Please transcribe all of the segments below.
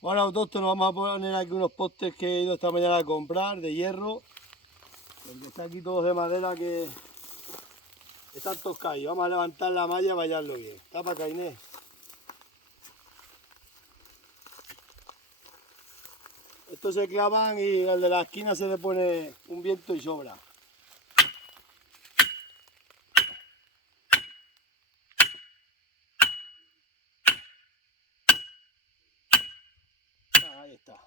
Bueno, autóctono, nos vamos a poner aquí unos postes que he ido esta mañana a comprar de hierro. Porque está aquí todos de madera que están todos caídos. Vamos a levantar la malla y vallarlo bien. Tapa acá, Inés. Estos se clavan y al de la esquina se le pone un viento y sobra. Ahí está.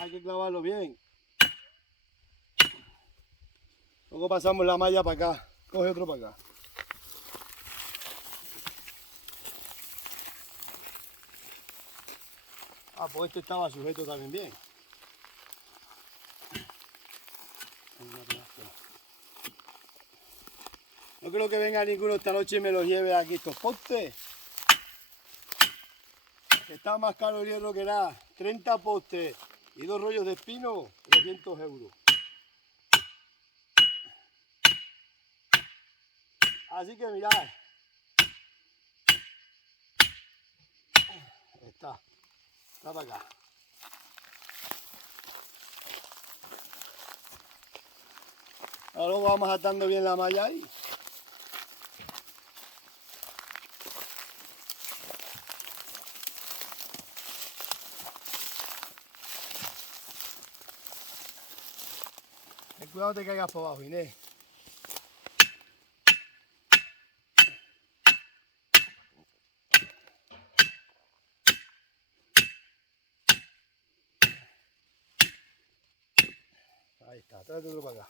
Hay que clavarlo bien. Luego pasamos la malla para acá. Coge otro para acá. Ah, pues este estaba sujeto también bien. No creo que venga ninguno esta noche y me los lleve aquí estos postes. Está más caro el hierro que nada. 30 postes y 2 rollos de espino, 300 euros. Así que mirad. Está para acá. Ahora luego vamos atando bien la malla ahí. Ten cuidado, no te caigas por abajo, Inés. Ahí está, tráete otro para acá.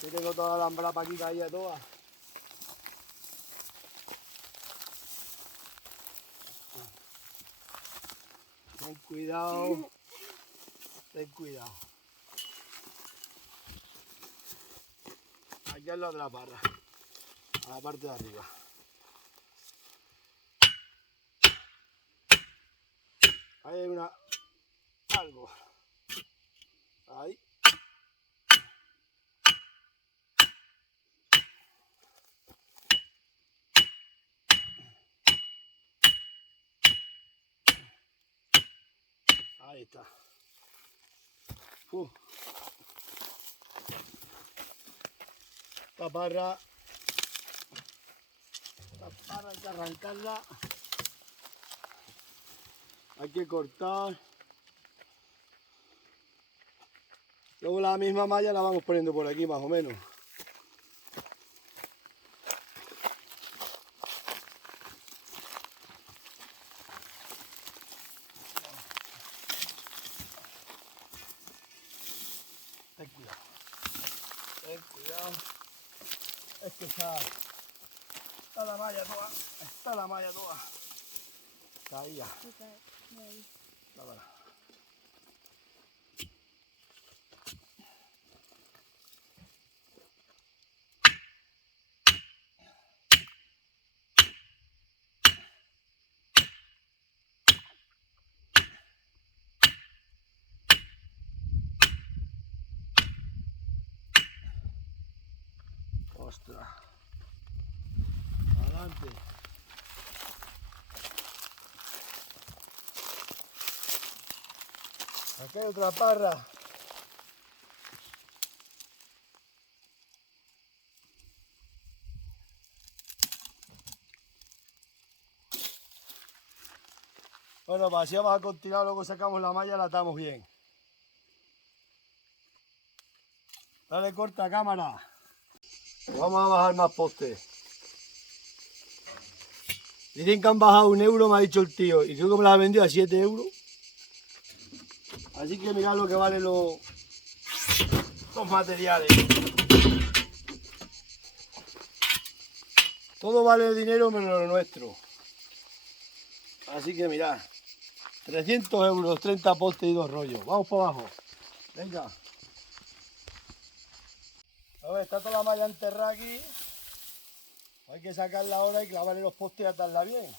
Yo tengo toda la alambrada para aquí caída toda. Ten cuidado. Ten cuidado. Aquí al lado de la barra. A la parte de arriba. Ahí hay algo. Ahí. Ahí está. Esta barra hay que arrancarla. Hay que cortar. Luego la misma malla la vamos poniendo por aquí más o menos. Ten cuidado. Ten cuidado. Es que está la malla toda. Está la malla toda. Caía. Ostras. Adelante. Aquí hay otra parra. Bueno, pues así vamos a continuar, luego sacamos la malla y la atamos bien. Dale corta cámara. Pues vamos a bajar más postes. Dicen que han bajado 1 euro, me ha dicho el tío, y creo que me la ha vendido a 7 euros. Así que mirad lo que valen los materiales. Todo vale dinero menos lo nuestro. Así que mirad. 300 euros, 30 postes y 2 rollos. Vamos por abajo. Venga. A ver, está toda la malla enterrada aquí. Hay que sacarla ahora y clavarle los postes y atarla bien.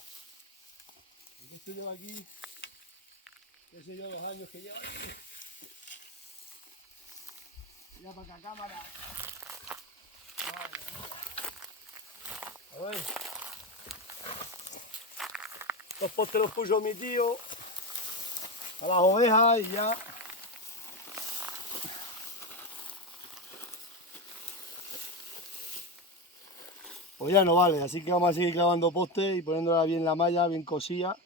Esto lleva aquí qué sé yo, los años que lleva. Mira para acá, cámara. A ver. Los postes los puso mi tío a las ovejas y ya. Pues ya no vale, así que vamos a seguir clavando postes y poniéndola bien la malla, bien cosida.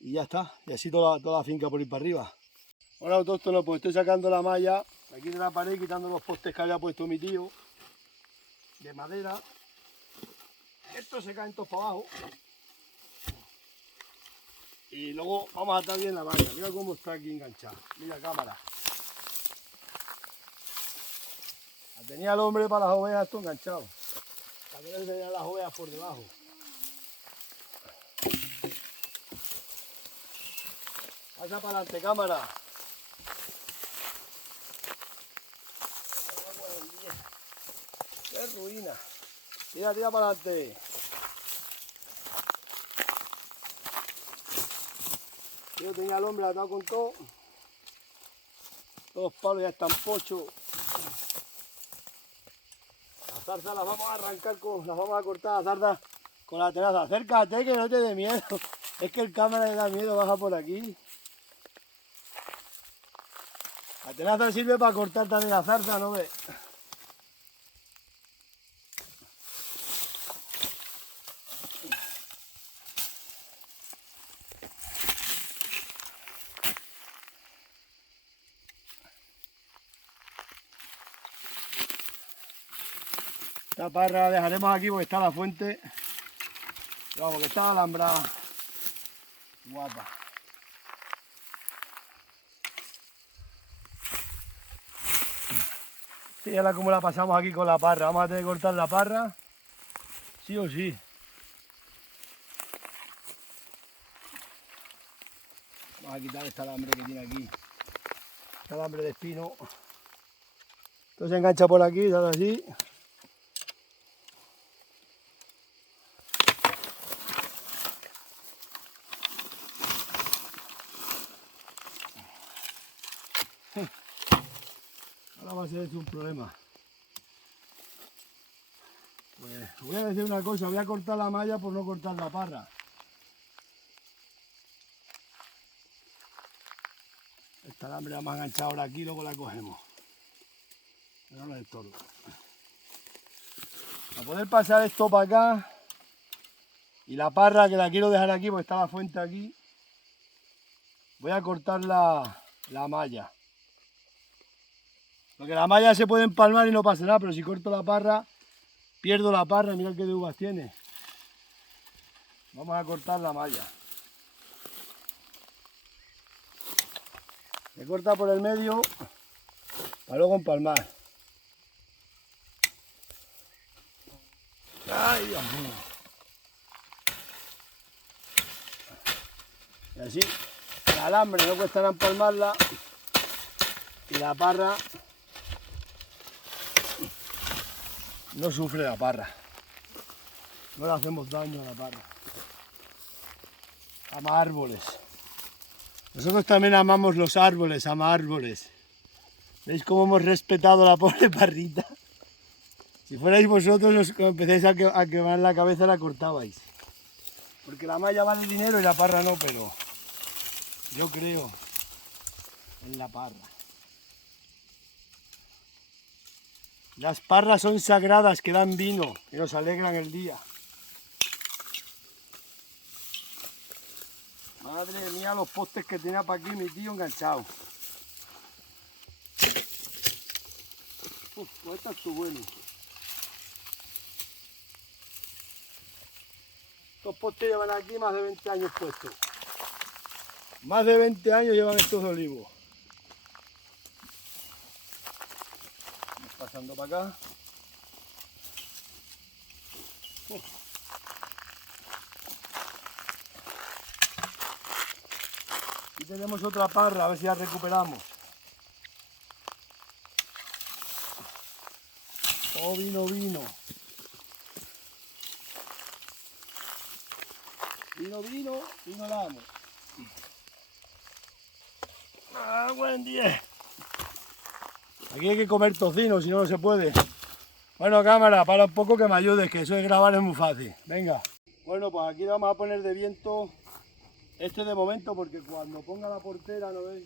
Y ya está, y así toda la finca por ir para arriba. Ahora todo esto no, pues estoy sacando la malla aquí de la pared, quitando los postes que había puesto mi tío de madera. Estos se caen todos para abajo. Y luego vamos a atar bien la malla. Mira cómo está aquí enganchada. Mira cámara. La tenía el hombre para las ovejas esto enganchado. Para que no se vean las ovejas por debajo. Pasa para adelante, cámara. ¡Qué ruina! Tira, tira para adelante. Yo tenía al hombre atado con todo. Todos los palos ya están pochos. Las zarzas las vamos a arrancar, las vamos a cortar las zarzas con la tenaza. Acércate que no te dé miedo. Es que el cámara le da miedo, baja por aquí. La tenaza sirve para cortar también la zarza, ¿no ves? Esta parra la dejaremos aquí porque está la fuente. Vamos, que está alambrada. Guapa. Sí, ahora como la pasamos aquí con la parra. Vamos a tener que cortar la parra. Sí o sí. Vamos a quitar este alambre que tiene aquí. Este alambre de espino. Esto se engancha por aquí, sale así. Ahora va a ser esto un problema. Pues voy a decir una cosa, voy a cortar la malla por no cortar la parra. Esta alambre la hemos enganchado ahora aquí y luego la cogemos. No nos estorba. Para poder pasar esto para acá y la parra que la quiero dejar aquí porque está la fuente aquí, voy a cortar la malla. Porque la malla se puede empalmar y no pasa nada, pero si corto la parra, pierdo la parra. Mira qué de uvas tiene. Vamos a cortar la malla. Se corta por el medio para luego empalmar. ¡Ay, Dios mío! Y así, el alambre no cuesta nada empalmarla y la parra no sufre la parra. No le hacemos daño a la parra. Ama árboles. Nosotros también amamos los árboles, ama árboles. ¿Veis cómo hemos respetado a la pobre parrita? Si fuerais vosotros, os empecéis a quemar la cabeza, la cortabais. Porque la malla vale dinero y la parra no, pero yo creo en la parra. Las parras son sagradas, que dan vino, que nos alegran el día. Madre mía, los postes que tenía para aquí mi tío enganchado. Uf, pues esta es bueno. Estos postes llevan aquí más de 20 años puestos. Más de 20 años llevan estos olivos. Vamos pasando para acá. Y tenemos otra parra, a ver si la recuperamos. Oh, vino, vino. Vino, vino, vino el amo. cago en 10. Aquí hay que comer tocino, si no, no se puede. Bueno, cámara, para un poco que me ayudes, que eso de grabar es muy fácil. Venga. Bueno, pues aquí le vamos a poner de viento este de momento, porque cuando ponga la portera, ¿no veis?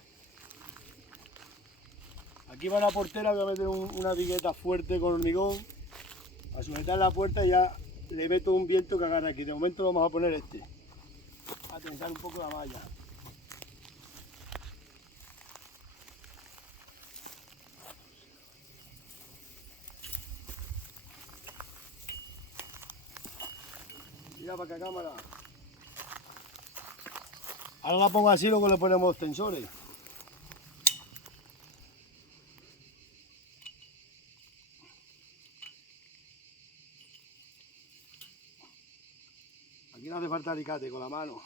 Aquí va la portera, voy a meter una vigueta fuerte con hormigón a sujetar la puerta y ya le meto un viento que agarra aquí. De momento vamos a poner este, a tensar un poco la malla. Mira para acá, cámara. Ahora la pongo así, luego le ponemos tensores. Aquí no hace falta alicate, con la mano.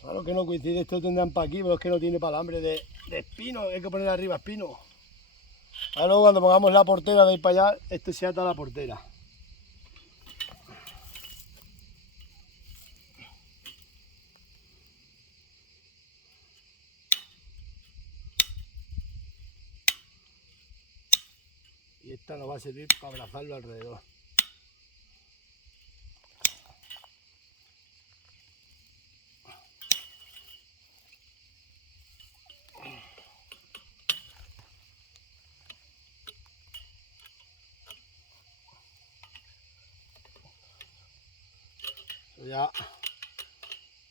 Claro que no coincide, esto tendrán para aquí, pero es que no tiene palambre de espino, hay que poner arriba espino. Ahora luego cuando pongamos la portera de ahí para allá, este se ata a la portera. Y esta nos va a servir para abrazarlo alrededor. Ya,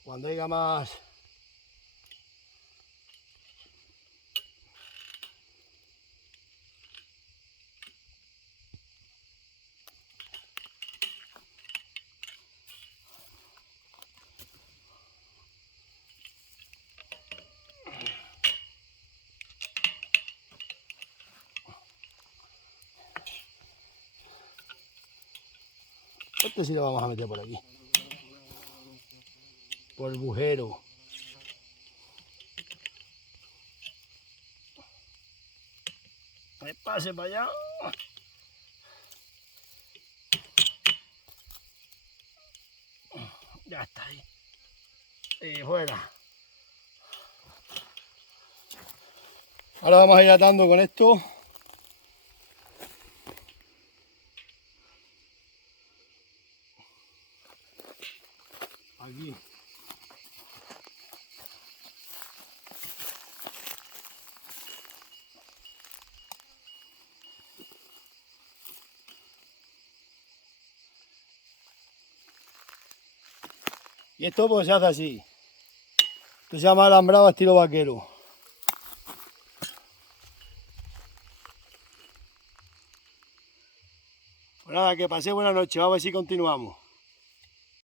cuando haya más... Este sí lo vamos a meter por aquí. Por el bujero. Me pase para allá. Ya está ahí. Y fuera. Ahora vamos a ir atando con esto. Aquí. Y esto pues se hace así. Esto se llama alambrado estilo vaquero. Pues nada, que pasé buena noche, vamos a ver si continuamos.